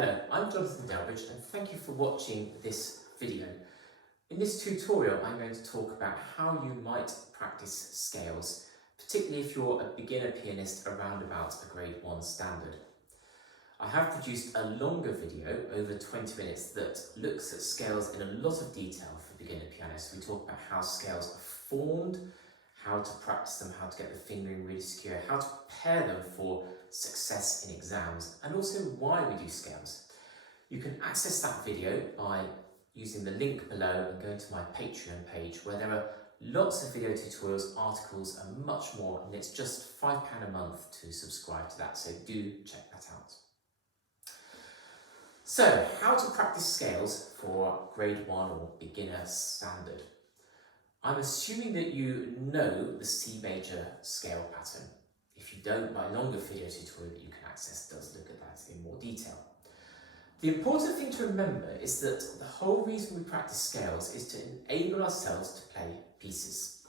Hello, I'm Delbridge and thank you for watching this video. In this tutorial I'm going to talk about how you might practice scales, particularly if you're a beginner pianist around about a grade 1 standard. I have produced a longer video, over 20 minutes, that looks at scales in a lot of detail for beginner pianists. We talk about how scales are formed, how to practice them, how to get the fingering really secure, how to prepare them for success in exams, and also why we do scales. You can access that video by using the link below and going to my Patreon page, where there are lots of video tutorials, articles and much more, and it's just £5 a month to subscribe to that, so do check that out. So, how to practice scales for grade 1 or beginner standard. I'm assuming that you know the C major scale pattern. If you don't, my longer video tutorial that you can access does look at that in more detail. The important thing to remember is that the whole reason we practice scales is to enable ourselves to play pieces.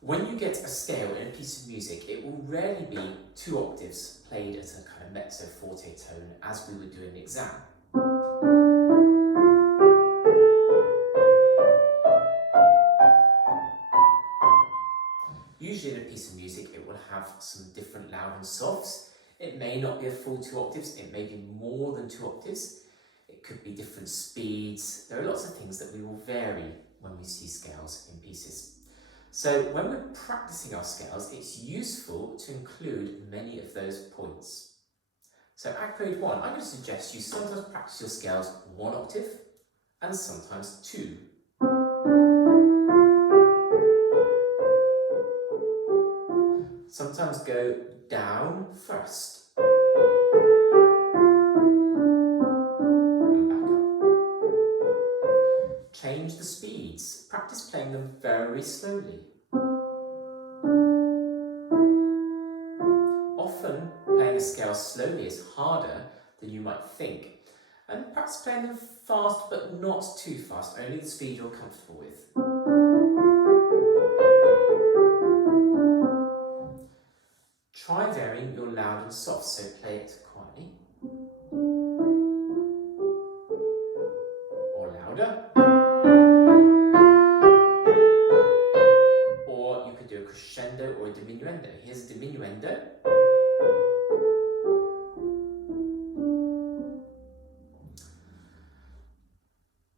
When you get a scale in a piece of music, it will rarely be 2 octaves played at a kind of mezzo forte tone as we would do in an exam. Usually in a piece of music it will have some different loud and softs. It may not be a full 2 octaves, it may be more than 2 octaves. It could be different speeds. There are lots of things that we will vary when we see scales in pieces. So when we're practicing our scales, it's useful to include many of those points. So at grade 1, I'm going to suggest you sometimes practice your scales 1 octave and sometimes 2. Sometimes go down first and back up. Change the speeds. Practice playing them very slowly. Often playing a scale slowly is harder than you might think, and practice playing them fast but not too fast, only the speed you're comfortable with. Try varying your loud and soft, so play it quietly or louder, or you could do a crescendo or a diminuendo. Here's a diminuendo.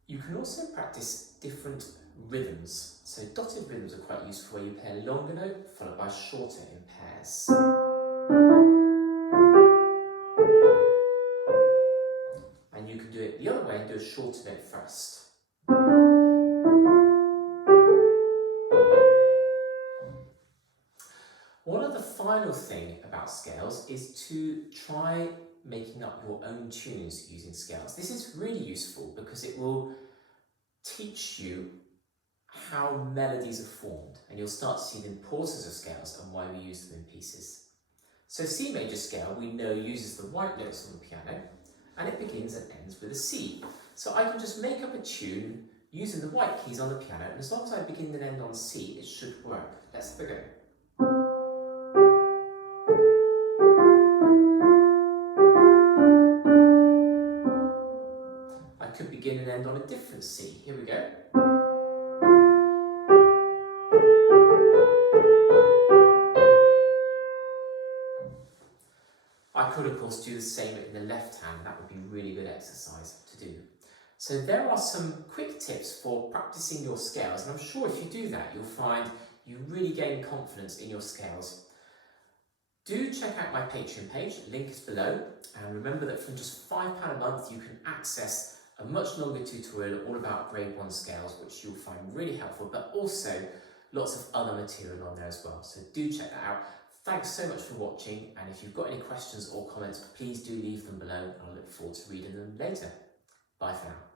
You can also practice different rhythms. So dotted rhythms are quite useful, where you play a longer note followed by shorter in pairs. And you can do it the other way and do a shorter note first. One other final thing about scales is to try making up your own tunes using scales. This is really useful because it will teach you how melodies are formed, and you'll start to see the importance of scales and why we use them in pieces. So C major scale, we know, uses the white notes on the piano, and it begins and ends with a C. So I can just make up a tune using the white keys on the piano, and as long as I begin and end on C, it should work. Let's have a go. I could begin and end on a different C. Here we go. I could of course do the same in the left hand. That would be a really good exercise to do. So there are some quick tips for practicing your scales, and I'm sure if you do that you'll find you really gain confidence in your scales. Do check out my Patreon page, link is below, and remember that from just £5 a month you can access a much longer tutorial all about grade 1 scales, which you'll find really helpful, but also lots of other material on there as well. So do check that out. Thanks so much for watching, and if you've got any questions or comments, please do leave them below, and I'll look forward to reading them later. Bye for now.